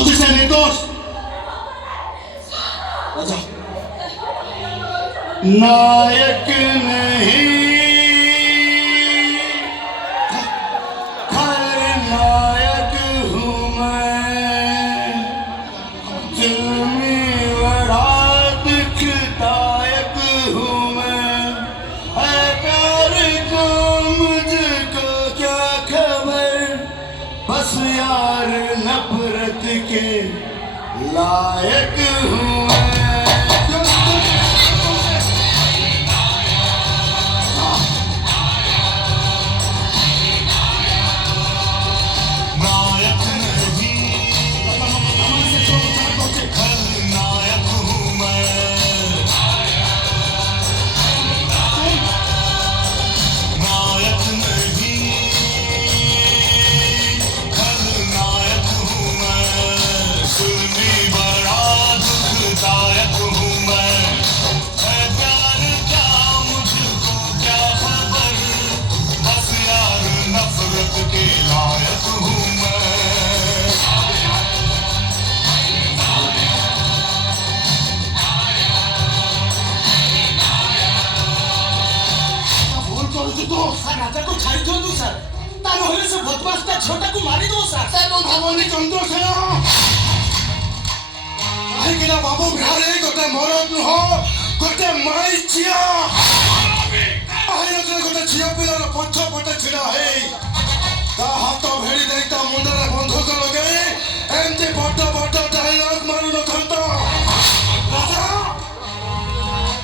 বলছি সে নির্দোষ। রাজা नायक नहीं खलनायक हूँ मैं, दिल में बड़ा दुखदायक हूँ मैं, है प्यार का मुझको क्या खबर, बस यार नफरत के लायक हूँ मैं। राजा को छाड़ी दियो सर, ता नहले से बदमाशटा छोटा को मारी दो सर। सर तो भावनी चंद्रसेन काहीकिना बाबू बिहारे गोटे मरद नुह गोटे माई झिया गोटे झिया पिलार पछ पटे छिड़ा हे ता हाथ भेड़ी देई ता मुंडरे बंधुक लगे एमती बड़ बड़ डायलॉग मारू नथंता। राजा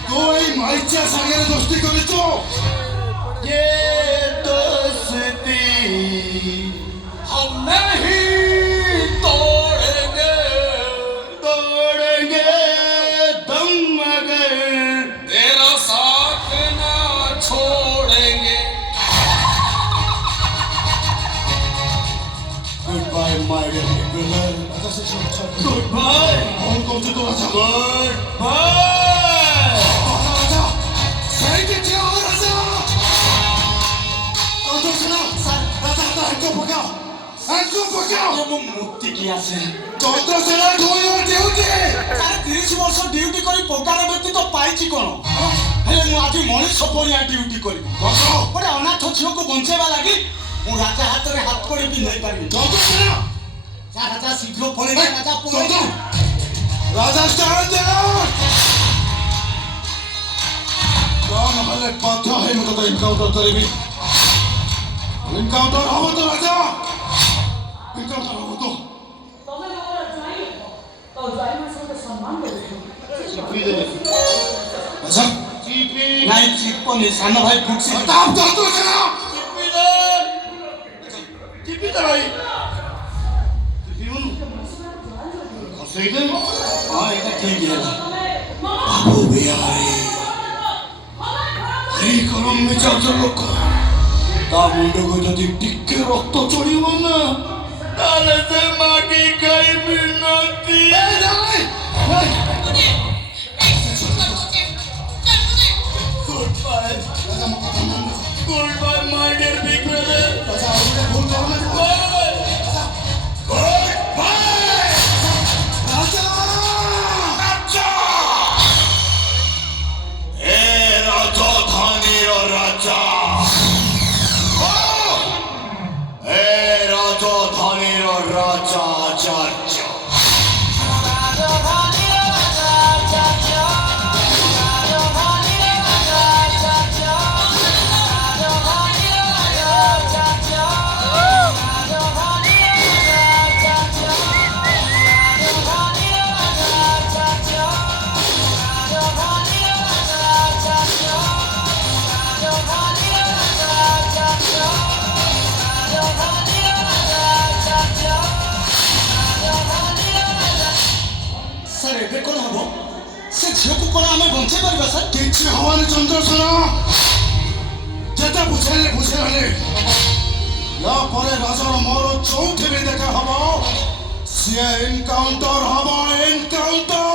तो एई माई झिया संगे दोस्ती करितो, ये दोस्ती हम नहीं तोड़ेंगे, तोड़ेंगे दम मगर तेरा साथ ना छोड़ेंगे। Goodbye my dear brother. Goodbye. और कौन से तो राजा? गुड बाय राजा। सही के क्या हो राजा? तो सुना सर, राजा हमको पकाओ, हमको पकाओ। ମୁଁ ମୁକ୍ତି କି ଆସେ ଚନ୍ଦ୍ରସେନା ଡୁଇଂ ଡ୍ୟୁଟି। ସାର୍ 30 ବର୍ଷ ଡ୍ୟୁଟି କରି ପଗାର ବ୍ୟତୀତ ପାଇଛି କ'ଣ? ହେଲେ ମୁଁ ଆଜି ମଣିଷ ପଡ଼ିଆ ଡ୍ୟୁଟି କରିବି। ଗୋଟେ ଅନାଥ ଝିଅକୁ ବଞ୍ଚେଇବା ଲାଗି ମୁଁ ରାଜା ହାତରେ ହାତ କଡ଼ି ପିନ୍ଧାଇ ପାରିବି। ଚନ୍ଦ୍ରସେନା ସାର୍ ରାଜା ଶୀଘ୍ର ପଳେଇବେ, ରାଜା ପଳେଇବେ। ରାଜା ଷ୍ଟାଣ୍ଡ ଡାଉନ୍। ନହେଲେ ବାଧ୍ୟ ହେଇ ମୁଁ ତତେ ଏନକାଉଣ୍ଟର କରିବି। ଏନକାଉଣ୍ଟର ହବ ତ ରାଜା, ଏନକାଉଣ୍ଟର ହବ ତ। ଆଚ୍ଛା ନାଇଁ ଚିପନି ସାନ ଭାଇ ଫୁକ୍ସି ତାପ ଚନ୍ଦ୍ରସେନା ଚିପି ତ ଭାଇ ଚିପିବୁନୁ ଖସେଇଦେ। ହଁ ଏଇଟା ଠିକ୍ ହେଲା। ବାବୁ ବିହାରୀ ଭାରି ଗରମ ମିଜାଜ ଲୋକ, ତା ମୁଣ୍ଡକୁ ଯଦି ଟିକେ ରକ୍ତ ଚଳିବ ନା ତାହେଲେ ସେ ମାଗି ଖାଇ ମିଳନ୍ତି। Good bye good bye my dear big brother. Good bye Raja. ରାଜା ଏ ରାଜଧାନୀର ରାଜା, ଏ ରାଜଧାନୀର ରାଜା ଆଚାର୍ଯ୍ୟ। ସାର୍ ଏବେ କ'ଣ ହବ? ସେ ଝିଅକୁ କ'ଣ ଆମେ ବଞ୍ଚେଇ ପାରିବା ସାର୍? କିଛି ହବନି ଚନ୍ଦ୍ରସେନା, ଯେତେ ବୁଝେଇଲେ ବୁଝେଇଲେ ୟା ପରେ ରାଜାର ମୋର ଯୋଉଠି ବି ଦେଖା ହବ ସିଏ ଏନକାଉଣ୍ଟର ହବ, ଏନକାଉଣ୍ଟର।